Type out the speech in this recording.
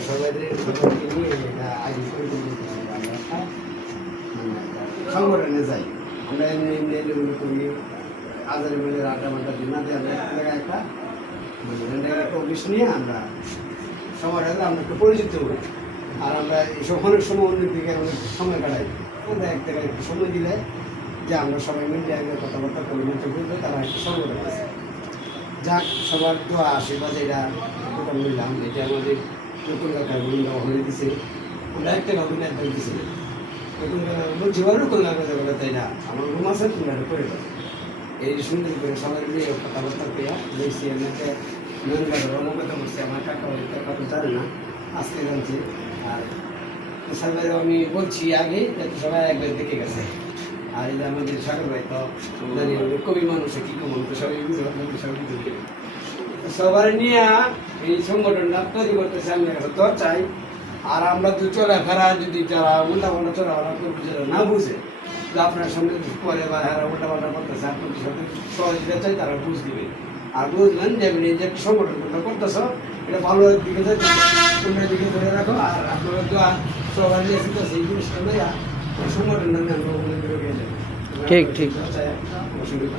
সবাইকে নিয়ে এটা আগে সংগঠনে যাই আমরা এমনি এমনি এগুলো করি আজারি মিলে আড্ডা মাড্ডা দিন না দিয়ে আমরা এক জায়গায় একটা একটা অফিস নিয়ে আমরা সবার আগে আমরা একটু পরিচিত হই আর আমরা এইসব অনেক সময় অন্য দিকে অনেক সময় কাটাই আমরা এক জায়গায় একটু সময় দিলে যে আমরা সবাই মিলে আগে কথাবার্তা পরিণত করবে তারা একটা সংগঠন আছে যাক সবার তো আশীর্বাদ এটা কথা বললাম এটা আমাদের নতুন এলাকায় বন্ধুরা হয়ে দিছে আমরা একটা অভিনয় দিয়েছি নতুন বলছি নতুন এলাকা তাই না আমার রুম আছে তোমরা করে দাও এই সুন্দর করে সবাই মিলে কথাবার্তা পেয়ে দেখছি আমাকে মেম্বার রমকতা করছে আমার কাকা তো জানে না আজকে জানছি আর সবাই আমি বলছি আগে যাতে সবাই একবার দেখে গেছে আর এই যে আমাদের সাগর ভাই তো জানি কবি মানুষে কী কম তো সবাই বুঝতে পারবেন সবাই বুঝতে সবার নিয়ে এই সংগঠনটা তৈরি করতেছে আমি তো চাই আর আমরা তো চলাফেরা যদি যারা উল্টাপাল্টা চলাফেরা করবে যারা না বুঝে যে আপনার সঙ্গে পরে বা যারা উল্টাপাল্টা করতেছে আপনাদের সাথে সহযোগিতা চাই তারা বুঝ দিবে আর বুঝলেন যে আপনি যে সংগঠন করতেছ এটা ভালো দিকে যাচ্ছে তোমরা দিকে ধরে রাখো আর আপনারা তো সবাই নিয়ে এসেছে এই জিনিসটা লইয়া সংগঠন নামে আমরা ঠিক ঠিক অসুবিধা